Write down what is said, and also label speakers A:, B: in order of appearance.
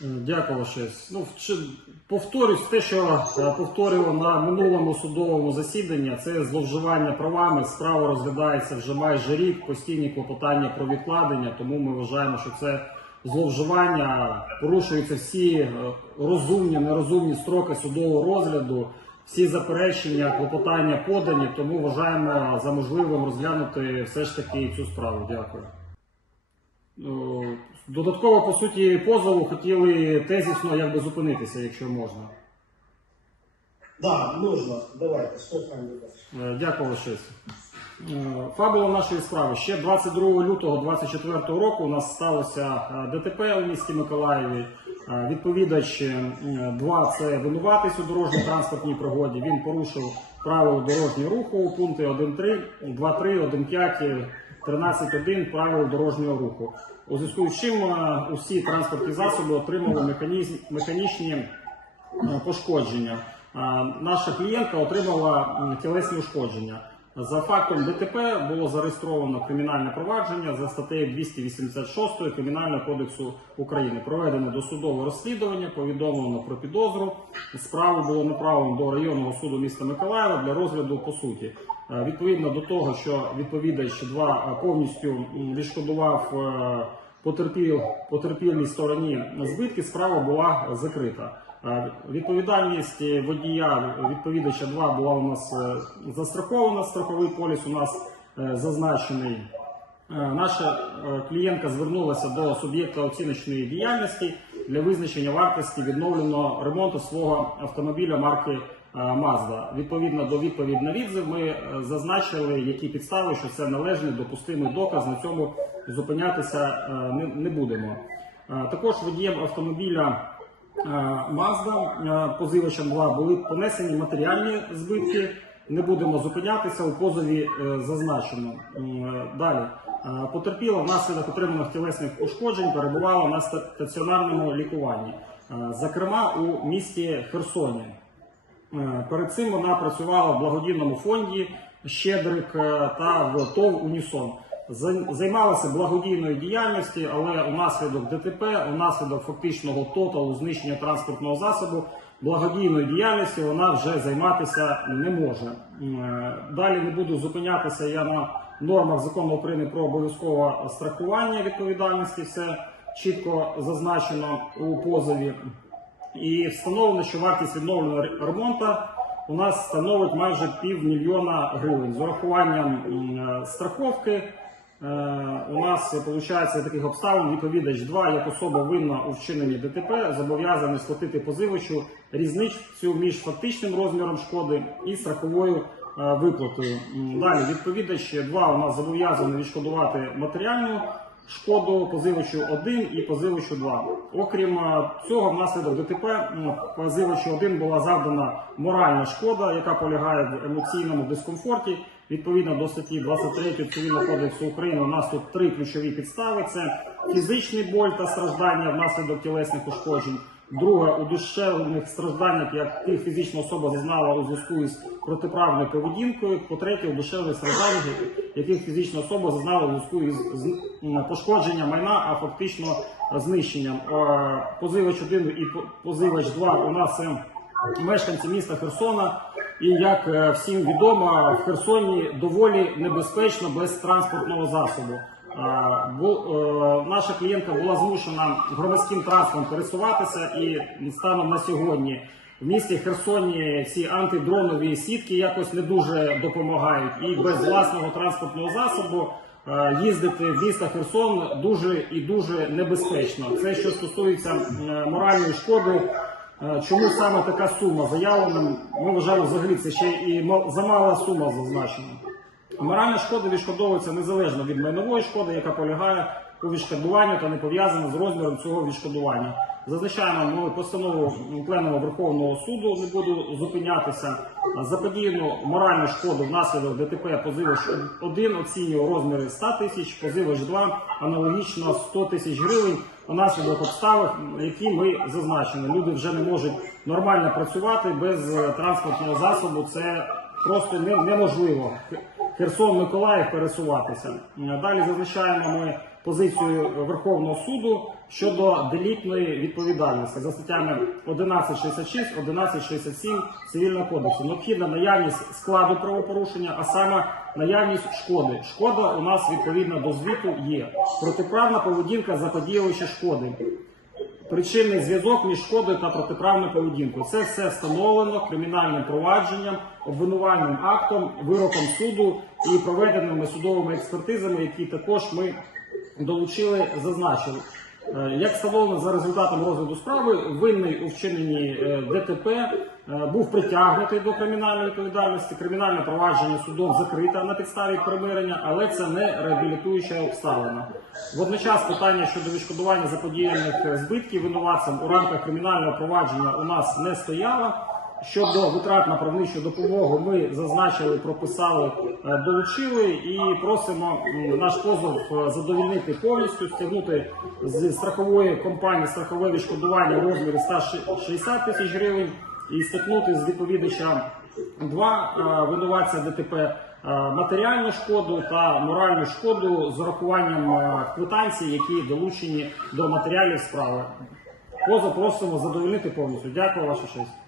A: Дякую, щось. Ну, вч- повторюсь те, що е, повторював на минулому судовому засіданні. Це зловживання правами. Справа розглядається вже майже рік. Постійні клопотання про відкладення. Тому ми вважаємо, що це зловживання. Порушуються всі е, розумні, нерозумні строки судового розгляду. Всі заперечення, клопотання подані. Тому вважаємо за можливим розглянути все ж таки цю справу. Дякую. Ну, Додатково по суті позову хотіли тезісно якби зупинитися, якщо можна.
B: Да, нужно. Давайте, слухаємо.
A: Е, Дякую щось. Фабула нашої справи. Ще 22 лютого 2024 року у нас сталося е, ДТП у місті Миколаєві. Е, Відповідач 2 це винуватись у дорожньо-транспортній пригоді. Він порушив правила дорожнього руху у пункти 1.3, 2.3, 1.5, 13.1 правил дорожнього руху. У зв'язку з чим е, усі транспортні засоби отримали механічні е, пошкодження. Е, Наша клієнтка отримала тілесні ушкодження. За фактом ДТП було зареєстровано кримінальне провадження за статтею 286 Кримінального кодексу України. Проведено досудове розслідування, повідомлено про підозру. Справу було направлено до районного суду міста Миколаєва для розгляду по суті. Е, Відповідно до того, що відповідач 2 повністю відшкодував е, потерпіл, потерпілій стороні збитки, справа була закрита. Е, Відповідальність водія відповідача 2 була у нас е, застрахована. Страховий поліс у нас е, зазначений. Е, Наша е, клієнтка звернулася до суб'єкта оціночної діяльності для визначення вартості відновленого ремонту свого автомобіля марки е, Mazda. Відповідно до відповідь на відзив, ми е, зазначили, які підстави, що це належний допустимий доказ. На цьому зупинятися е, не, будемо. Також водієм автомобіля е, позивачем 2 були понесені матеріальні збитки. Не будемо зупинятися у позові зазначено. Далі потерпіла внаслідок отриманих тілесних ушкоджень, перебувала на стаціонарному лікуванні, зокрема у місті Херсоні. Е, Перед цим вона працювала в благодійному фонді Щедрик е, та в ТОВ Унісон. Займалася благодійною діяльністю, але унаслідок ДТП, унаслідок фактичного тоталу знищення транспортного засобу, благодійною діяльністю вона вже займатися не може. Е, Далі не буду зупинятися я на нормах закону України про обов'язкове страхування відповідальності. Все чітко зазначено у позові. І встановлено, що вартість відновленого ремонту у нас становить майже півмільйона гривень. З урахуванням е, страховки е, у нас виходить таких обставин відповідач 2, як особа винна у вчиненні ДТП, зобов'язаний сплатити позивачу різницю між фактичним розміром шкоди і страховою е, виплатою. Далі відповідач 2 у нас зобов'язаний відшкодувати матеріальну шкоду позивачу 1 і позивачу 2. Окрім е, цього, внаслідок ДТП позивачу 1 була завдана моральна шкода, яка полягає в емоційному дискомфорті. Відповідно до статті 23 Цивільного кодексу України, у нас тут три ключові підстави: це фізичний боль та страждання внаслідок тілесних ушкоджень. Друге, у душевних стражданнях, як ти фізична особа зізнала у зв'язку із протиправною поведінкою. По-третє, у душевних стражданнях, яких фізична особа зазнала у зв'язку із пошкодженням майна, а фактично знищенням. Е, Позивач 1 і позивач 2 у нас мешканці міста Херсона. І як е, всім відомо, в Херсоні доволі небезпечно без транспортного засобу. Бу- е, Наша клієнтка була змушена громадським транспортом пересуватися, і станом на сьогодні в місті Херсоні ці антидронові сітки якось не дуже допомагають. І без власного транспортного засобу е, їздити в місто Херсон дуже і дуже небезпечно. Це що стосується е, моральної шкоди. Е, Чому саме така сума заявлена? Ми вважаємо взагалі це ще і мал- замала сума зазначена. Моральна шкода відшкодовується незалежно від майнової шкоди, яка полягає у відшкодуванні та не пов'язана з розміром цього відшкодування. Зазначаємо ми постанову Пленуму Верховного суду, не буду зупинятися. Заподіяну моральну шкоду внаслідок ДТП позивач 1 оцінює у розмірі 100 тисяч, позивач 2 аналогічно 100 тисяч гривень унаслідок обставин, які ми зазначили. Люди вже не можуть нормально працювати без е, транспортного засобу. Це просто неможливо. Херсон, Миколаїв пересуватися. Далі зазначаємо ми позицію Верховного суду щодо делітної відповідальності за статтями 1166, 1167 Цивільного кодексу. Необхідна наявність складу правопорушення, а саме наявність шкоди. Шкода у нас відповідно до звіту є. Протиправна поведінка заподіювача шкоди. Причинний зв'язок між шкодою та протиправною поведінкою. Це все встановлено кримінальним провадженням, обвинувальним актом, вироком суду і проведеними судовими експертизами, які також ми долучили, зазначили. Е, Як встановлено за результатом розгляду справи, винний у вчиненні е, ДТП е, був притягнутий до кримінальної відповідальності. Кримінальне провадження судом закрите на підставі примирення, але це не реабілітуюча обставина. Водночас питання щодо відшкодування заподіяних збитків винуватцям у рамках кримінального провадження у нас не стояло. Щодо витрат на правничу допомогу, ми зазначили, прописали, е, долучили і просимо наш позов е, задовільнити повністю, стягнути з страхової компанії страхове відшкодування в розмірі 160 тисяч гривень і стикнути з відповідача два е, винуватця ДТП матеріальну шкоду та моральну шкоду з урахуванням квитанцій, які долучені до матеріалів справи. Позов просимо задовольнити повністю. Дякую, ваша честь.